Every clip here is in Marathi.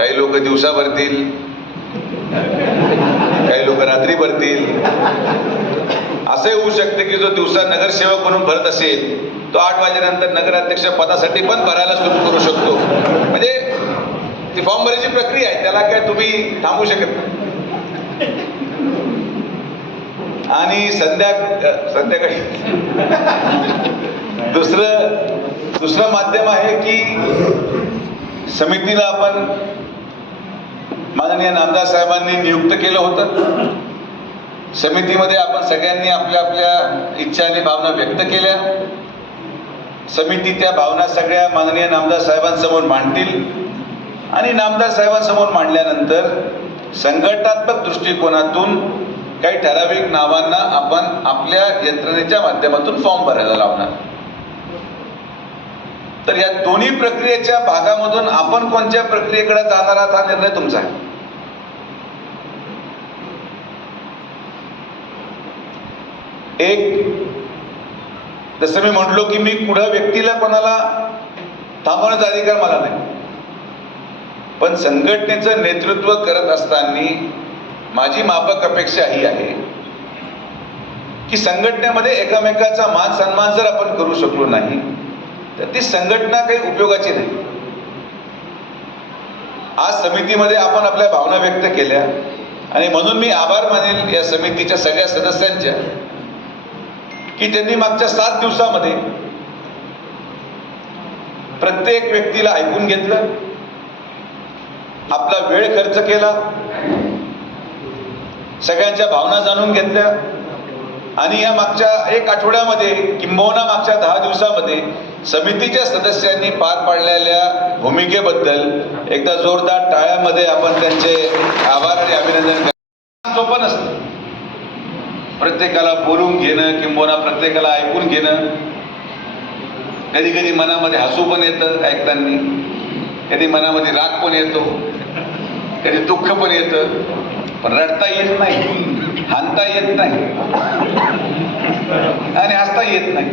काही लोक दिवसा भरतील. काही लोक रात्री भरतील. असंही होऊ शकते की जो दिवसा नगरसेवक म्हणून भरत असेल तो आठ वाजेनंतर नगराध्यक्ष पदासाठी पण भरायला सुरू करू शकतो. म्हणजे ती फॉर्म भरायची प्रक्रिया आहे त्याला काय तुम्ही थांबू शकत नाही. आणि संध्या संध्याकाळी दुसरं दुसरं माध्यम आहे की समितीला आपण माननीय नामदार साहेबांनी नियुक्त केलं होतं. समितीमध्ये आपण सगळ्यांनी आपल्या आपल्या इच्छा आणि भावना व्यक्त केल्या. समिती त्या भावना सगळ्या माननीय नामदार साहेबांसमोर मांडतील. आणि नामदार साहेबांसमोर मांडल्यानंतर संघटनात्मक दृष्टिकोनातून काही ठराविक नावांना आपण आपल्या यंत्रणेच्या माध्यमातून फॉर्म भरायला लावणार. तर या दोन्ही प्रक्रियेच्या भागामधून आपण कोणत्या प्रक्रियेकडे जाणार आहात हा निर्णय तुमचा आहे. एक जसं मी म्हटलो की मी पुढं व्यक्तीला कोणाला थांबवण्याचा अधिकार मला नाही. पण संघटनेचं नेतृत्व करत असताना माझी माफक अपेक्षा ही आहे की संघटनेमध्ये एकामेकाचा मान सन्मान जर आपण करू शकलो नाही तर ती संघटना काही उपयोगाची नाही. आज समितीमध्ये आपण आपल्या भावना व्यक्त केल्या आणि म्हणून मी आभार मानेल या समितीच्या सगळ्या सदस्यांच्या की त्यांनी मागच्या सात दिवसामध्ये प्रत्येक व्यक्तीला ऐकून घेतलं आपला वेळ खर्च केला सगळ्यांच्या भावना जाणून घेतल्या आणि या मागच्या एक आठवड्यामध्ये किंबहुना मागच्या दहा दिवसामध्ये समितीच्या सदस्यांनी पार पाडलेल्या भूमिकेबद्दल एकदा जोरदार टाळ्यामध्ये आपण त्यांचे आभार आणि अभिनंदन करा सोपं नसतं. प्रत्येकाला बोलून घेणं किंबहुना प्रत्येकाला ऐकून घेणं कधी कधी मनामध्ये हसू पण येतं ऐकताना. कधी मनामध्ये राग पण येतो. कधी दुःख पण येतं. पण रडता येत नाही. हानता येत नाही. आणि हसता येत नाही.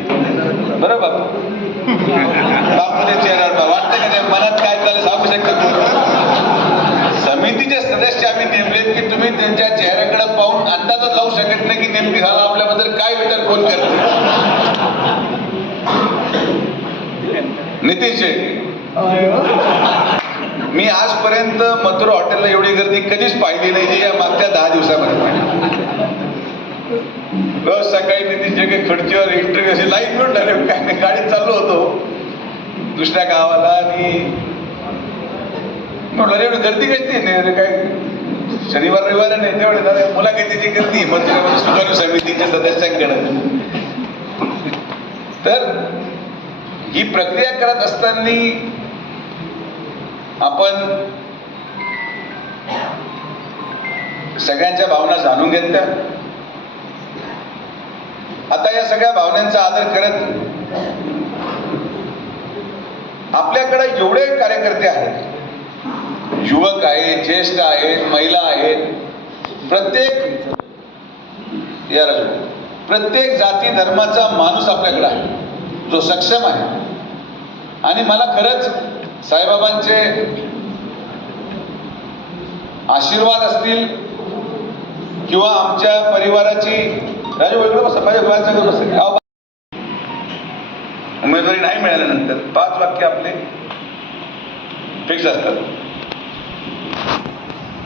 बरोबर? बापूच्या चेहऱ्यावर वाटतं का मनात काय चाललं सांगू शकतो समितीचे सदस्य आम्ही नेमलेत की तुम्ही त्यांच्या चेहऱ्याकडे पाहून अंदाजच लावू शकत नाही की नेमकी हा आपल्याबद्दल काय विचार कोण करतो नितीश शेट्टी मी आजपर्यंत मथुरा हॉटेलला एवढी गर्दी कधीच पाहिली नाही या मागच्या दहा दिवसामध्ये. रोज सकाळी नितीन काही खडचीवर इंटरव्ह्यू असे लाइट मिळून झाले काय नाही, गाडीत चाललो होतो. दुसऱ्या गावाला आणि म्हटलं एवढी गर्दी कशी नाही अरे काय शनिवार रविवार नाही तेवढे दादा मुलाखतीची गर्दी मंत्री सुधारू समितीच्या सदस्यांकडे तर ही प्रक्रिया करत असताना आपण सगळ्यांच्या भावना जाणून घेतल्या. आता या सगळ्या भावनांचा आदर करत आपल्याकडे एवढे कार्यकर्ते आहेत. युवक आहेत ज्येष्ठ आहेत महिला आहेत. प्रत्येक या प्रत्येक जाती धर्माचा माणूस आपल्याकडे आहे. जो सक्षम आहे. आणि मला खरंच साईबाबांचे आशीर्वाद असतील किंवा आमच्या परिवाराची राजू बसा माझ्या पाच बसा बसेल. उमेदवारी नाही मिळाल्यानंतर पाच वाक्य आपले फिक्स असतात.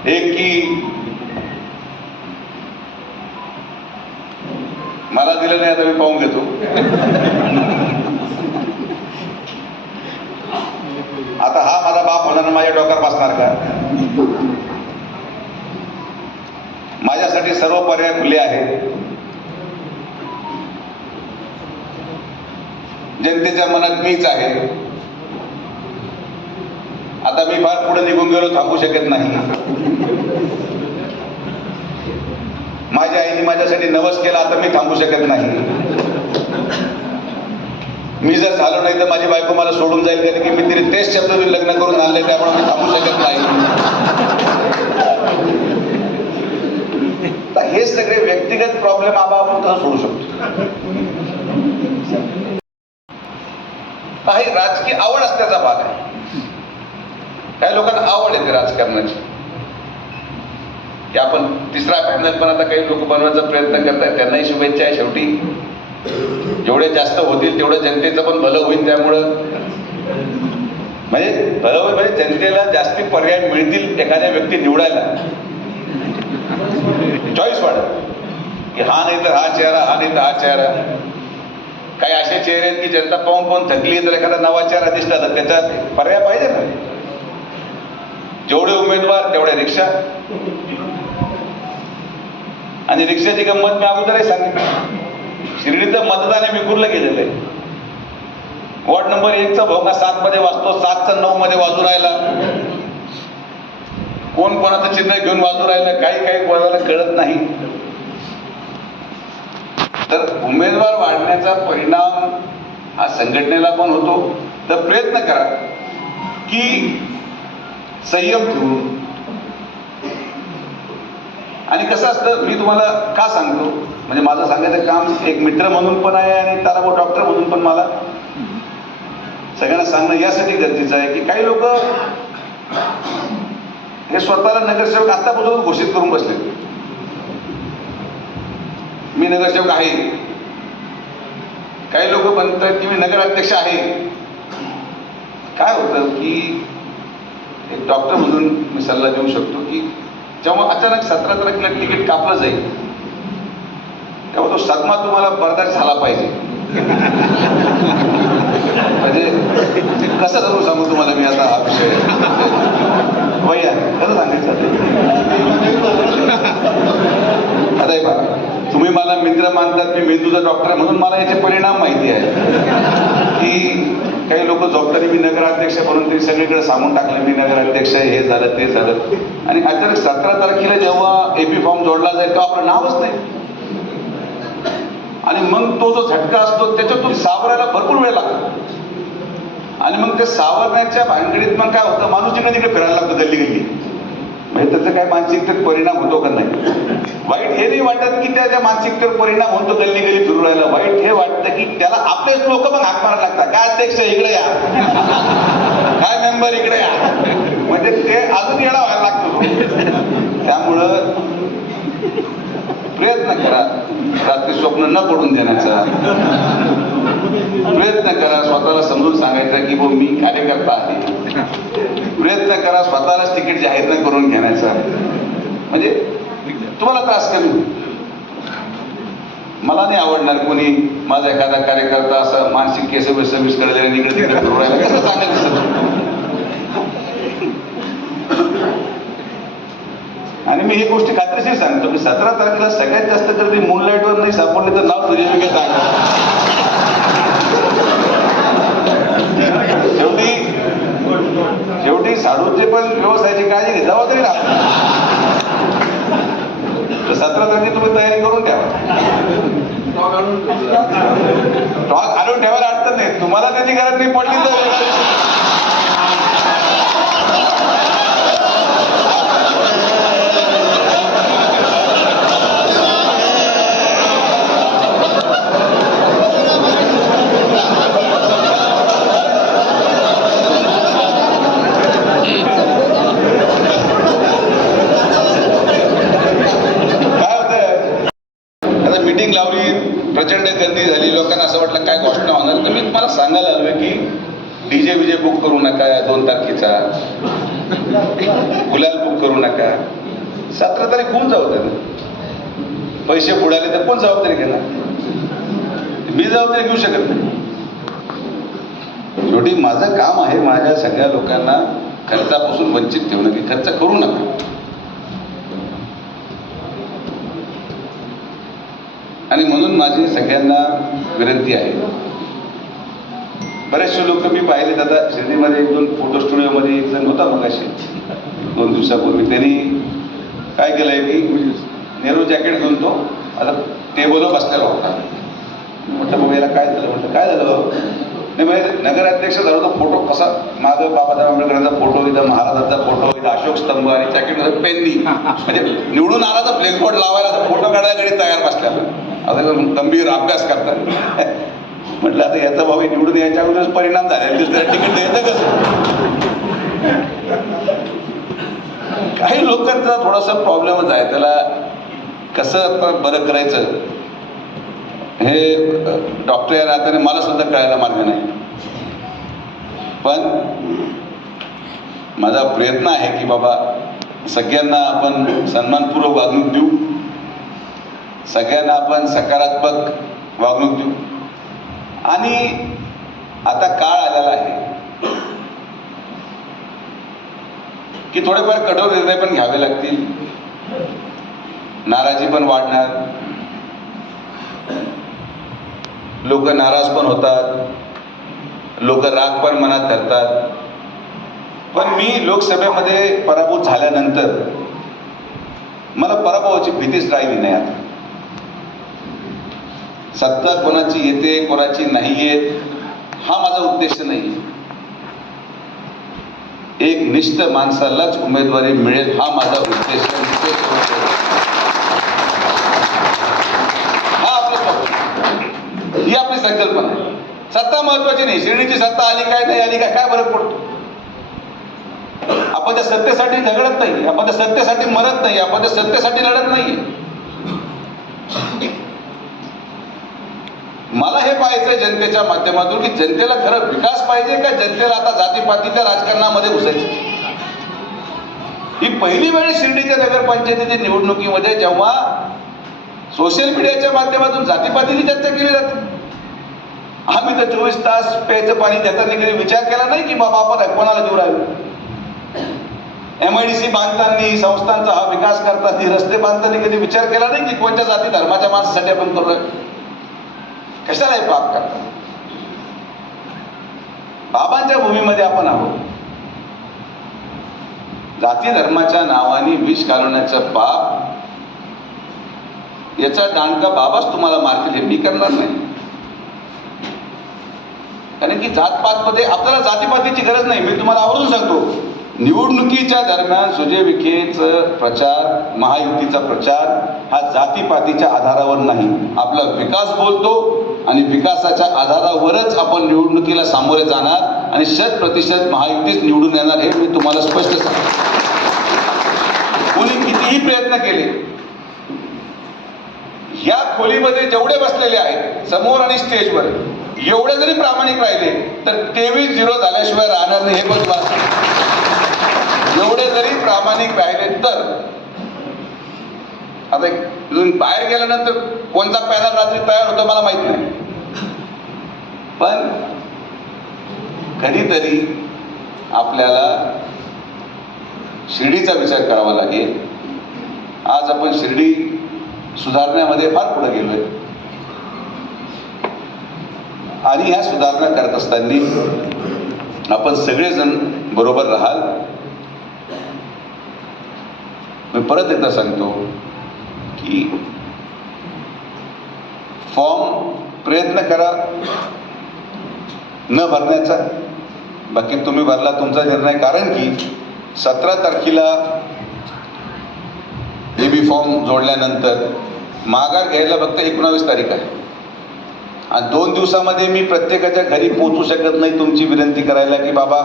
एक की मला दिलं नाही आता मी पाहून घेतो. आता हा माझा बाप होणार माझ्या डोक्यावर बसणार का? माझ्यासाठी सर्व पर्याय खुले आहेत. जनतेच्या मनात मीच आहे. आता मी फार पुढे निघून गेलो थांबू शकत नाही. माझ्या आईने माझ्यासाठी नवस केला आता मी थांबू शकत नाही. मी जर झालो नाही तर माझी बायको मला सोडून जाईल कारण की मी तिने तेच शब्द मी लग्न करून आणले त्यामुळे मी थांबू शकत नाही. तर हे सगळे व्यक्तिगत प्रॉब्लेम आबा आपण कसं सोडू शकतो. काही राजकीय आवड असण्याचा भाग आहे. काही लोकांना आवड येते राजकारणाची. की आपण तिसरा पॅनल पण आता काही लोक बनवायचा प्रयत्न करतात त्यांनाही शुभेच्छा आहे शेवटी. जेवढे जास्त होतील तेवढं जनतेचं पण भलं होईल त्यामुळं. म्हणजे भलं होईल म्हणजे जनतेला जास्ती पर्याय मिळतील एखाद्या व्यक्ती निवडायला. चॉईस वाढत की हा नाही तर हा चेहरा हा नाही तर हा चेहरा. काही असे चेहरे आहेत की जनता पाहून पाहून थकली तर एखादा नवा चेहरा दिसला तर त्याचा पर्याय पाहिजे ना. जेवढे उमेदवार तेवढ्या रिक्षा. आणि रिक्षाची गंमत मी अगोदरही सांगितली. शिर्डीचं मतदान हे विखुरलं गेलेलं आहे. वॉर्ड नंबर एकचा भोंगा सात मध्ये वाजतो सातचा नऊ मध्ये वाजू राहिला. कोण कोणाचं चिन्ह घेऊन वाजू राहिलं काही काही कोणाला कळत नाही. तर उमेदवार वाढण्याचा परिणाम हा संघटनेला पण होतो. तर प्रयत्न करा की संयम ठेवून. आणि कसं असतं मी तुम्हाला का सांगतो? म्हणजे माझं सांगायचं काम एक मित्र म्हणून पण आहे आणि ताराबो डॉक्टर म्हणून पण मला. सगळ्यांना सांगणं यासाठी गरजेचं आहे की काही लोक हे स्वतःला नगरसेवक आतापासून घोषित करून बसले मी नगरसेवक आहे. काही लोक म्हणतात की मी नगराध्यक्ष आहे. काय होतं की एक डॉक्टर म्हणून मी सल्ला देऊ शकतो की जेव्हा अचानक सतरा तारखेला तिकीट कापलं जाईल तेव्हा तो सदमा तुम्हाला बर्दाश्त झाला पाहिजे. म्हणजे कसं करू सांगू तुम्हाला मी आता हा विषय? भैया कसं सांगायचं आता बघा तुम्ही मला मित्र मानतात मी मेंदूचा डॉक्टर आहे म्हणून मला याचे परिणाम माहिती आहे की काही लोक जबाबदारी मी नगराध्यक्ष म्हणून ते सगळीकडे सांगून टाकले मी नगराध्यक्ष आहे हे झालं ते झालं. आणि अचानक सतरा तारखेला जेव्हा एपी फॉर्म जोडला जाईल तेव्हा आपलं नावच नाही. आणि मग तो जो झटका असतो त्याच्यातून सावरायला भरपूर वेळ लागतो. आणि मग ते सावरण्याच्या भानगडीत मग काय होतं? माणूस जिकडे तिकडे फिरायला लागतो गल्ली गल्ली. म्हणजे त्याचा काय मानसिकतेत परिणाम होतो का नाही? वाईट हे नाही वाटत की त्याच्या मानसिकतेवर परिणाम होतो गल्ली गल्ली फिरू राहिला. वाईट हे वाटतं की त्याला आपलेच लोक मग हाक मारायला लागतात. काय अध्यक्ष इकडे या. काय मेंबर? इकडे या. म्हणजे ते अजून येणा व्हायला लागतो. त्यामुळं प्रयत्न करा. रात्री स्वप्न न पडून देण्याचा. प्रयत्न करा. स्वतःला समजून सांगायचं की भाऊ मी कार्यकर्ता आहे. प्रयत्न करा स्वतःलाच तिकीट जाहीर न करून घेण्याचा. म्हणजे तुम्हाला त्रास कमी मला नाही आवडणार कोणी माझा एखादा कार्यकर्ता असा मानसिक केस सर्व्हिस करायला इकडे तिकडे राहिला. कसं चांगलं दिसत आणि मी ही गोष्टी खात्रीशीर सांगतो की सतरा तारखेला सगळ्यात जास्त गर्दी मूनलाईटवर नाही सापडली तर नाव तुझ्या शेवटी शेवटी साडूचे पण व्यवसायाची काळजी घे जबाबदारी तर सतरा तारखे तुम्ही तयारी करून ठेवा. स्टॉक आणून ठेवायला अडचण नाही. तुम्हाला त्याची गरज नाही पडली तर वेगळा विषय. काय होतं आता मीटिंग लावली प्रचंड गर्दी झाली लोकांना असं वाटलं काय घोषणा होणार तर मी तुम्हाला सांगायला आलोय की डीजे विजे बुक करू नका या घ्यायचा गुलाल बुक करू नका. सतरा तारीख कोण जाऊ पैसे बुडाले तर कोण जबाबदारी घेणार? मी जबाबदारी घेऊ शकत नाही. शेवटी माझं काम आहे माझ्या सगळ्या लोकांना खर्चापासून वंचित ठेवणं की खर्च करू नका. आणि म्हणून माझी सगळ्यांना विनंती आहे बरेचसे लोक मी पाहिले दादा शिर्डीमध्ये एक दोन फोटो स्टुडिओमध्ये एक जण होता मग असे दोन दिवसापूर्वी. त्यांनी काय केलंय की नेहरू जॅकेट घेऊन तो आता टेबलवर बसलेला होता. म्हटलं बघा याला काय झालं? म्हटलं काय झालं? नाही म्हणजे नगराध्यक्ष झालो तो फोटो कसा मागं बाबासाहेब आंबेडकरांचा फोटो इथं महाराजांचा फोटो इथं अशोक स्तंभ आणि जॅकेट पेननी म्हणजे निवडून आला तर फ्लेक्सबोर्ड लावायला तर फोटो काढायला तयार बसल्या आता गंभीर अभ्यास करतात. म्हटलं आता याचा भाऊ निवडून यायच्या अगोदरच परिणाम झाले तिकीट द्यायचं कसं? काही लोकांचा थोडासा प्रॉब्लेमच आहे. त्याला कसं आता बरं करायचं? हे डॉक्टर या नात्याने मला सुद्धा कळायला मार्ग नाही. पण माझा प्रयत्न आहे की बाबा सगळ्यांना आपण सन्मानपूर्वक वागणूक देऊ. सगळ्यांना आपण सकारात्मक वागणूक देऊ. आणि आता काळ आलेला आहे. की थोडेफार कठोर निर्णय पण घ्यावे लागतील. नाराजी पण वाढणार. लोक नाराज पण होतात. लोक राग पण मनात धरतात. पण मी लोकसभेमध्ये पराभूत झाल्यानंतर मला पराभवाची भीतीच राहिली नाही आता. सत्ता कोणाची येते कोणाची नाही येत हा माझा उद्देश नाही. एक निष्ठ माणसालाच उमेदवारी मिळेल हा माझा उद्देश हा आपला ही आपली संकल्पना आहे. सत्ता महत्वाची नाही. श्रेणीची सत्ता आली काय नाही आली काय काय फरक पडतो? आपण त्या सत्तेसाठी झगडत नाही आपण त्या सत्तेसाठी मरत नाही आपण त्या सत्तेसाठी लढत नाही मला हे पाहायचंय जनतेच्या माध्यमातून की जनतेला खरं विकास पाहिजे का जनतेला आता जातीपातीच्या राजकारणामध्ये घुसायचं? ही पहिली वेळ शिर्डीच्या नगरपंचायतीच्या निवडणुकीमध्ये जेव्हा सोशल मीडियाच्या माध्यमातून जातीपातीची चर्चा केली जाते. आम्ही तर चोवीस तास प्यायचं पाणी देताना कधी विचार केला नाही की बाबा आपण कोणाला देऊ राहिलो? एम आय डी सी बांधताना संस्थांचा हा विकास करताना रस्ते बांधताना कधी विचार केला नाही की कोणत्या जाती धर्माच्या माणसासाठी आपण करू कशाला हे पाप करतात बाबांच्या भूमीमध्ये आपण आहोत. जाती धर्माच्या नावाने विष घालवण्याचं पाप याचा दांडका बाबाच तुम्हाला मारतील हे मी करणार नाही. कारण की जातपातमध्ये आपल्याला जातीपातीची गरज नाही. मी तुम्हाला आवर्जून सांगतो निवडणुकीच्या दरम्यान सुजय विखेचं प्रचार महायुतीचा प्रचार हा जातीपातीच्या आधारावर नाही. आपला विकास बोलतो आणि विकासाच्या आधारावरच आपण निवडणुकीला सामोरे जाणार आणि शत प्रतिशत महायुतीच निवडून येणार हे मी तुम्हाला स्पष्ट सांगतो. कोणी कितीही प्रयत्न केले या खोलीमध्ये जेवढे बसलेले आहेत समोर आणि स्टेजवर एवढे जरी प्रामाणिक राहिले तर तेवीस झिरो झाल्याशिवाय राहणार नाही हे पण एवढे जरी प्रामाणिक राहिले तर आता एक- इथून बाहेर गेल्यानंतर कोणता पॅनल रात्री तयार होतो मला माहीत नाही. पण कधीतरी आपल्याला शिर्डीचा विचार करावा लागेल. आज आपण शिर्डी सुधारण्यामध्ये फार पुढे गेलोय. आणि ह्या सुधारणा करत असताना आपण सगळेजण बरोबर राहाल. मी परत एकदा सांगतो की फॉर्म प्रयत्न करा. न भरण्याचा. बाकी तुम्ही भरला तुमचा निर्णय. कारण की सतरा तारखेला ए बी फॉर्म जोडल्यानंतर माघार घ्यायला फक्त एकोणावीस तारीख आहे. आणि दोन दिवसामध्ये मी प्रत्येकाच्या घरी पोचू शकत नाही तुमची विनंती करायला की बाबा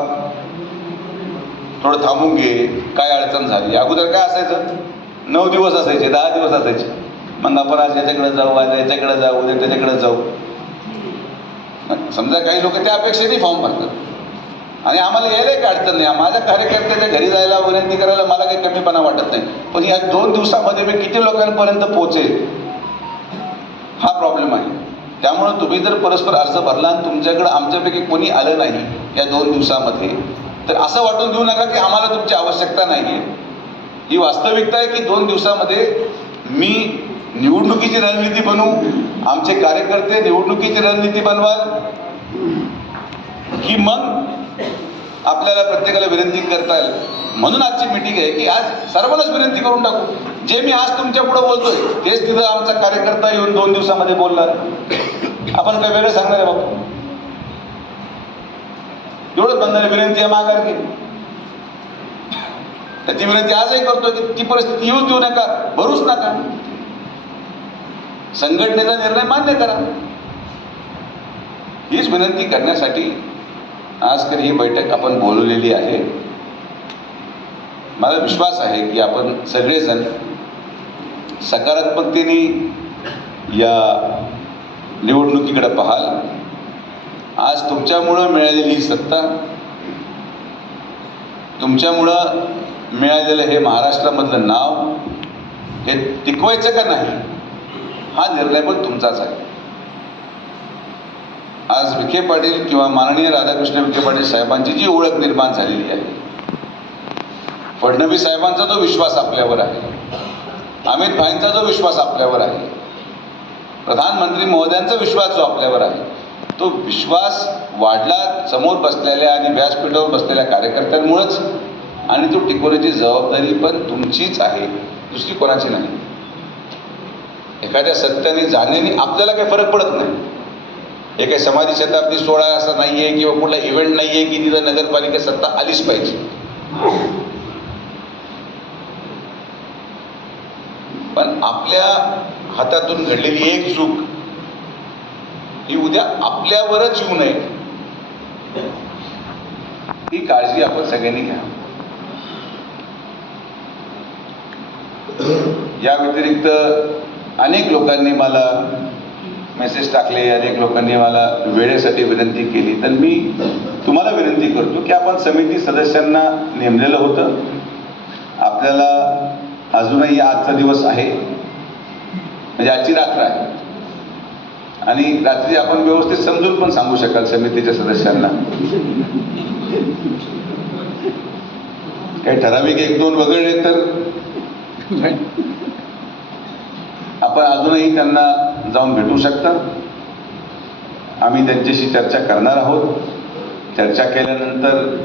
थोडं थांबून घे. काय अडचण झाली? अगोदर काय असायचं? नऊ दिवस असायचे दहा दिवस असायचे. मग आपण आज याच्याकडे जाऊ आज याच्याकडे जाऊ उद्या त्याच्याकडे जाऊ. समजा काही लोक त्या अपेक्षेने फॉर्म भरतात. आणि आम्हाला यायला एक अडचण नाही. माझ्या कार्यकर्त्याच्या घरी जायला विनंती करायला मला काही कमीपणा वाटत नाही. पण या दोन दिवसामध्ये मी किती लोकांपर्यंत पोहोचेल? हा प्रॉब्लेम आहे. त्यामुळं तुम्ही जर परस्पर अर्ज भरला आणि तुमच्याकडं आमच्यापैकी कोणी आलं नाही या दोन दिवसामध्ये तर असं वाटून देऊ नका की आम्हाला तुमची आवश्यकता नाही आहे ही वास्तविकता आहे की दोन दिवसामध्ये मी निवडणुकीची रणनीती बनवू आमचे कार्यकर्ते निवडणुकीची रणनीती बनवाल? की मग आपल्याला प्रत्येकाला विनंती करता येईल? म्हणून आजची मीटिंग आहे की आज सर्वांनाच विनंती करून टाकू. जे मी आज तुमच्यापुढे बोलतोय तेच तिथं आमचा कार्यकर्ता येऊन दोन दिवसामध्ये बोलणार. आपण काय वेगळं सांगणार आहे बाबा. एवढंच बंधन विनंती आहे माघार की त्याची विनंती आजही करतो की ती परिस्थिती येऊच देऊ नका. भरूच नका. संघटनेचा निर्णय मान्य करा. हीच विनंती करण्यासाठी आज तर ही बैठक आपण बोलवलेली आहे. मला विश्वास आहे की आपण सगळेजण सकारात्मकतेने या निवडणुकीकडे पाहाल. आज तुमच्यामुळं मिळालेली सत्ता तुमच्यामुळं मिळालेलं हे महाराष्ट्रामधलं नाव हे टिकवायचं का नाही? हा निर्णय पण तुमचाच आहे. आज विखे पाटील किंवा माननीय राधाकृष्ण विखे पाटील साहेबांची जी ओळख निर्माण झालेली आहे फडणवीस साहेबांचा जो विश्वास आपल्यावर आहे अमित भाईंचा जो विश्वास आपल्यावर आहे प्रधानमंत्री महोदयांचा विश्वास जो आपल्यावर आहे तो विश्वास वाढला समोर बसलेल्या आणि व्यासपीठावर बसलेल्या कार्यकर्त्यांमुळंच आणि तो टिकवण्याची जबाबदारी पण तुमचीच आहे दुसरी कोणाची नाही. एखाद्या सत्याने जाण्याने आपल्याला काही फरक पडत नाही. हे काही समाधी शताब्दी सोहळा असा नाही आहे किंवा कुठला इव्हेंट नाही आहे की तिथं नगरपालिका सत्ता आलीच पाहिजे. पण आपल्या हातातून घडलेली एक चूक ही उद्या आपल्यावरच येऊ नये. ही काळजी आपण सगळ्यांनी घ्या या व्यतिरिक्त अनेक लोकांनी मला मेसेज टाकले अनेक लोकांनी मला वेळेसाठी विनंती केली. तर मी तुम्हाला विनंती करतो की आपण समिती सदस्यांना नेमलेलं होतं. आपल्याला अजूनही आजचा दिवस आहे. म्हणजे आजची रात्र आहे. आणि रात्री आपण व्यवस्थित समजून पण सांगू शकाल समितीच्या सदस्यांना. काही ठराविक एक दोन वगळले तर आपण अजूनही त्यांना जाऊन भेटू शकता. आम्ही त्यांच्याशी चर्चा करणार आहोत. चर्चा केल्यानंतर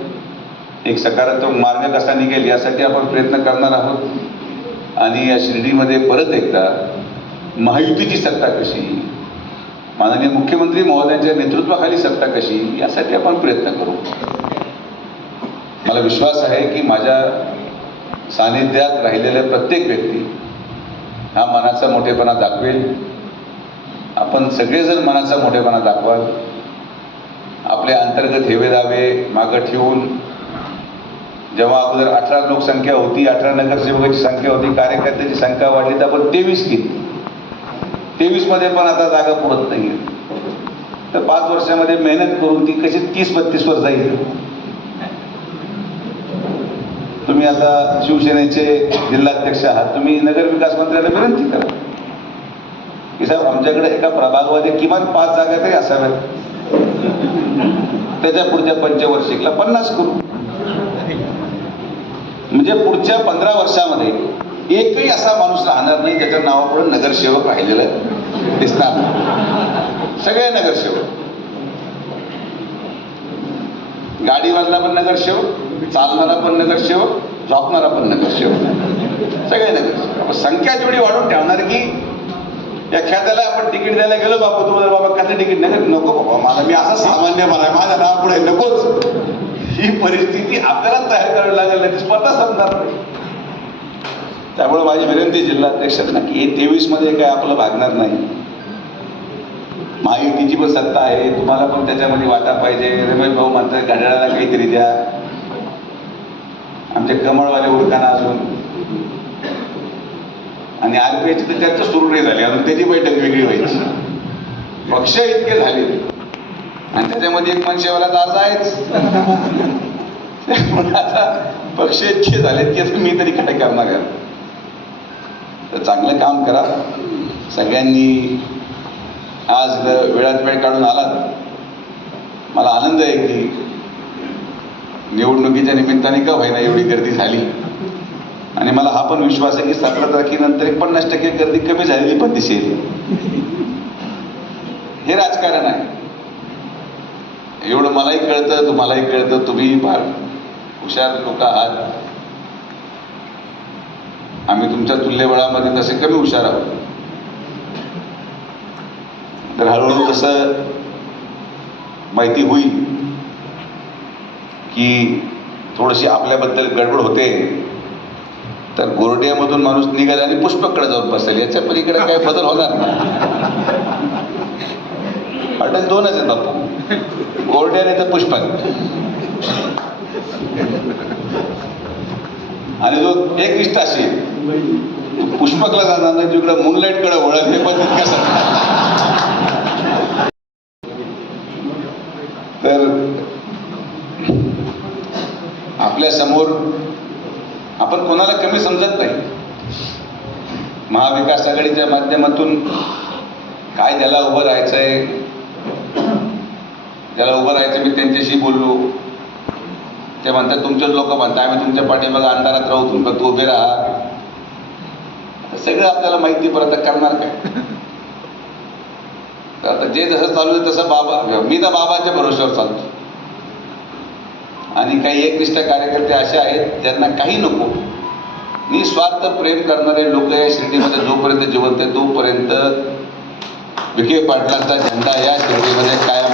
एक सकारात्मक मार्ग कसा निघेल यासाठी आपण प्रयत्न करणार आहोत. आणि या शिर्डीमध्ये परत एकदा महायुतीची सत्ता कशी माननीय मुख्यमंत्री महोदयांच्या नेतृत्वाखाली सत्ता कशी यासाठी आपण प्रयत्न करू. मला विश्वास आहे की माझ्या सानिध्यात राहिलेल्या प्रत्येक व्यक्ती हा मनाचा मोठेपणा दाखवेल. आपण सगळेजण मनाचा मोठेपणा दाखवाल. आपले अंतर्गत हेवे दावे मागं ठेवून जेव्हा अगोदर अठरा लोकसंख्या होती अठरा नगरसेवकाची संख्या होती कार्यकर्त्याची संख्या वाढली तर आपण तेवीस घेतली. तेवीसमध्ये पण आता जागा पुरत नाही तर पाच वर्षामध्ये मेहनत करून ती कशी तीस बत्तीसवर जाईल? तुम्ही आता शिवसेनेचे जिल्हाध्यक्ष आहात तुम्ही नगर विकास मंत्र्याला विनंती करा. की साहेब आमच्याकडे एका प्रभागामध्ये किमान पाच जागा तरी असाव्यात. त्याच्या पुढच्या पंचवर्षिकला पन्नास करू म्हणजे पुढच्या पंधरा वर्षामध्ये एकही असा माणूस राहणार नाही ज्याच्या नावापुढे नगरसेवक राहिलेलं दिसणार सगळे नगरसेवक. गाडीवाला पण नगरसेवक चालणारा पण नगरसेवक झोपणारा पण नगरसेवक सगळे नगरसेवक आपण संख्या जेवढी वाढून ठेवणार की एखाद्याला आपण तिकीट द्यायला गेलो बापू तुम्हाला बाबा कसं तिकीट नाही? नको बाबा मला मी असा सामान्य मला माझ्या नावापुढे नकोच. ही परिस्थिती आपल्याला तयार करावी लागेल नाही ती स्पर्धा संपणार नाही. त्यामुळे माझी विनंती जिल्हाध्यक्षांना की हे तेवीसमध्ये काय आपलं भागणार नाही. महायुतीची पण सत्ता आहे तुम्हाला पण त्याच्यामध्ये वाटा पाहिजे. रमेश भाऊ म्हणतात घड्याळाला काहीतरी द्या. आमचे कमळवाले उडकाना अजून. आणि आरपीआयची तर त्यात सुरू नाही झाली. अजून त्याची बैठक वेगळी व्हायची. पक्ष इतके झाले. आणि त्याच्यामध्ये एक मनशेवाला अर्ज आहेच. आता पक्ष इतके झालेत की मी तरी काय करणार तर चांगलं काम करा. सगळ्यांनी आज वेळात वेळ काढून आलात. मला आनंद आहे की निवडणुकीच्या निमित्ताने का होईना एवढी गर्दी झाली? आणि मला हा पण विश्वास आहे की सतरा तारखेनंतर एक पन्नास टक्के गर्दी कमी झालेली पण दिसेल. हे राजकारण आहे. एवढं मलाही कळतं तुम्हालाही कळतं तुम्ही फार हुशार लोक आहात. आम्ही तुमच्या तुल्यबळामध्ये तसे कमी हुशार आहोत. तर हळूहळू कसं माहिती होईल. की थोडीशी आपल्याबद्दल गडबड होते तर गोरडियामधून माणूस निघाला आणि पुष्पकडे जाऊन बसेल. याच्या पलीकडे काय बदल होणार? अटल दोनच आहेत बापू. गोरड्याने तर पुष्प आणि जो एक निष्ठ असेल पुष्पकला जाणार नाही जिकडे मूनलाईटकडे वळत हे पण तितकं तर आपल्या समोर आपण कोणाला कमी समजत नाही. महाविकास आघाडीच्या माध्यमातून काय ज्याला उभं राहायचंय ज्याला उभं राहायचं मी त्यांच्याशी बोललो. ते म्हणतात तुमचेच लोक म्हणतात आम्ही तुमच्या पाठीमागे अंधारात राहू तुम्ही तू उभे राहा. सगळं आपल्याला माहिती परत करणार काय? तर आता जे जसं चालू आहे तसं बाबा मी तर बाबाच्या भरोश्यावर चालतो आणि काही एकनिष्ठ कार्यकर्ते असे आहेत ज्यांना काही नको. निस्वार्थ प्रेम करणारे लोक या शिर्डीमध्ये जोपर्यंत जिवंत आहे तोपर्यंत विखे पाटलांचा झेंडा या शिर्डीमध्ये कायम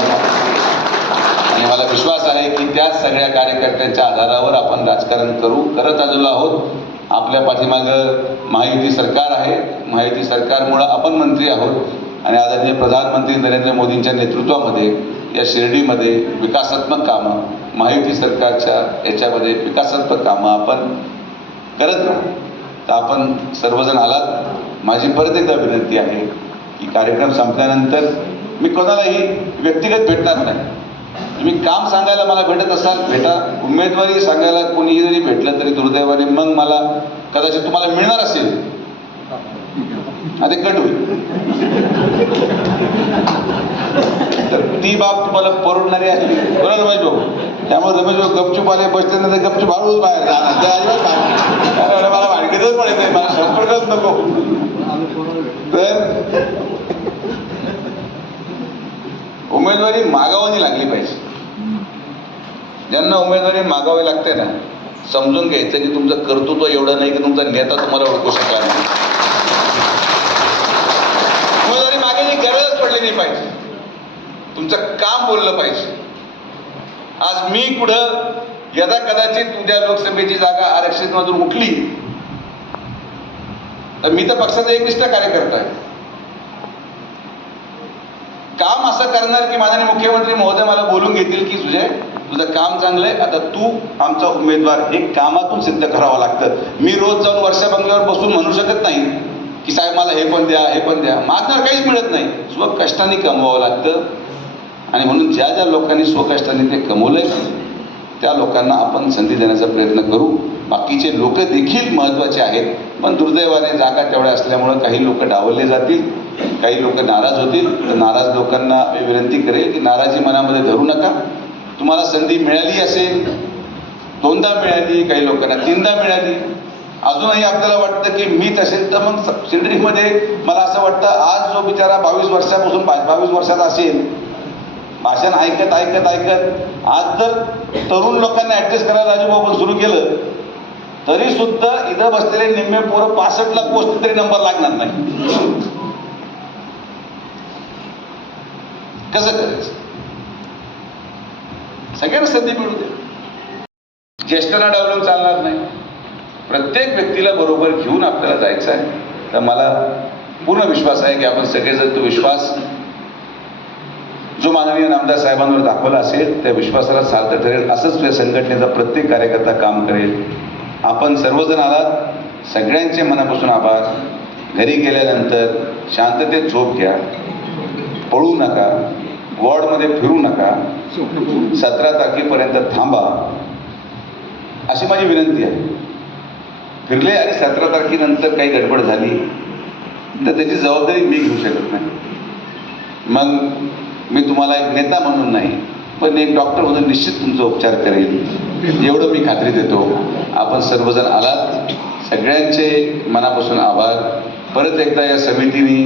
आणि मला विश्वास आहे की त्याच सगळ्या कार्यकर्त्यांच्या आधारावर आपण राजकारण करू. करत आलेलो आहोत आपल्या पाठीमागं महायुती सरकार आहे. महायुती सरकारमुळं आपण मंत्री आहोत. आणि आदरणीय प्रधानमंत्री नरेंद्र मोदींच्या नेतृत्वामध्ये या शिर्डीमध्ये विकासात्मक कामं महायुती सरकारच्या याच्यामध्ये विकासात्मक कामं आपण करत राहू. तर आपण सर्वजण आलात. माझी परत एकदा विनंती आहे की कार्यक्रम संपल्यानंतर मी कोणालाही व्यक्तिगत भेटणार नाही. तुम्ही काम सांगायला मला भेटत असाल भेटा. उमेदवारी सांगायला कोणीही जरी भेटलं तरी दुर्दैवाने मग मला कदाचित तुम्हाला मिळणार असेल. आता कट होईल. तर ती बाब तुम्हाला परवडणारी असली बरोबर रमेश भाऊ त्यामुळे रमेश गपचूप आले बसल्यानंतर गपचूप हळूच बाहेर जाणार ते अजिबात मला मार्केटच पडत नाही मला संपर्कच नको. तर उमेदवारी मागावानी लागली पाहिजे. ज्यांना उमेदवारी मागावी लागते ना समजून घ्यायचं की तुमचं कर्तृत्व एवढं नाही की तुमचा नेता तुम्हाला ओळखू शकला नाही. उमेदवारी मागायची गरजच पडली नाही पाहिजे. तुमचं काम बोललं पाहिजे. आज मी कुठं यदा कदाचित उद्या लोकसभेची जागा आरक्षित मधून उठली तर मी तर पक्षाचा एकनिष्ठ कार्यकर्ता आहे. काम असं करणार की माननीय मुख्यमंत्री महोदय मला बोलून घेतील की तुझे तुझं काम चांगलंय आता तू आमचा उमेदवार हे कामातून सिद्ध करावं लागतं. मी रोज जाऊन वर्षा बंगल्यावर बसून म्हणू शकत नाही की साहेब मला हे पण द्या हे पण द्या. मागणार काहीच मिळत नाही. स्व कष्टाने कमवावं लागतं. आणि म्हणून ज्या ज्या लोकांनी स्वकष्टाने ते कमवलंय त्या लोकांना आपण संधी देण्याचा प्रयत्न करू. बाकीचे लोक देखील महत्त्वाचे आहेत पण दुर्दैवाने जागा तेवढ्या असल्यामुळं काही लोक डावलले जातील काही लोक नाराज होतील. तर नाराज लोकांना मी विनंती करेल की नाराजी मनामध्ये धरू नका. तुम्हाला संधी मिळाली असेल दोनदा मिळाली काही लोकांना तीनदा मिळाली. अजूनही आपल्याला वाटतं की मीच असेल तर मग शिंदरीमध्ये मला असं वाटतं आज जो बिचारा बावीस वर्षापासून बावीस वर्षाचा असेल भाषण ऐकत ऐकत ऐकत आज जर तरुण लोकांना ऍडजस्ट करायला राजूभाऊ सुरू केलं तरी सुद्धा इथं बसलेले निम्मे पोरं पासष्टला पोस्ट तरी नंबर लागणार नाही. कसं करायचं? सगळ्यांना संधी मिळू दे ज्येष्ठांना डावलून चालणार नाही. प्रत्येक व्यक्तीला बरोबर घेऊन आपल्याला जायचं आहे. तर मला पूर्ण विश्वास आहे की आपण सगळेजण तो विश्वास जो माननीय नामदार साहेबांवर दाखवला असेल त्या विश्वासाला सार्थ ठरेल असंच या संघटनेचा प्रत्येक कार्यकर्ता काम करेल. आपण सर्वजण आलात. सगळ्यांचे मनापासून आभार. घरी गेल्यानंतर शांततेत झोप घ्या. पळू नका. वॉर्डमध्ये फिरू नका. सतरा तारखेपर्यंत थांबा. अशी माझी विनंती आहे. फिरले आणि सतरा तारखेनंतर काही गडबड झाली तर त्याची जबाबदारी मी घेऊ शकत नाही. मग मी तुम्हाला एक नेता म्हणून नाही पण एक डॉक्टर म्हणून निश्चित तुमचा उपचार करेल. एवढं मी खात्री देतो. आपण सर्वजण आलात. सगळ्यांचे मनापासून आभार. परत एकदा या समितीने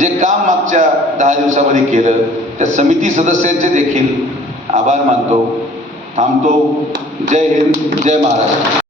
जे काम मागच्या दहा दिवसामध्ये केलं त्या समिती सदस्यांचे देखील आभार मानतो. थांबतो. जय हिंद जय महाराष्ट्र.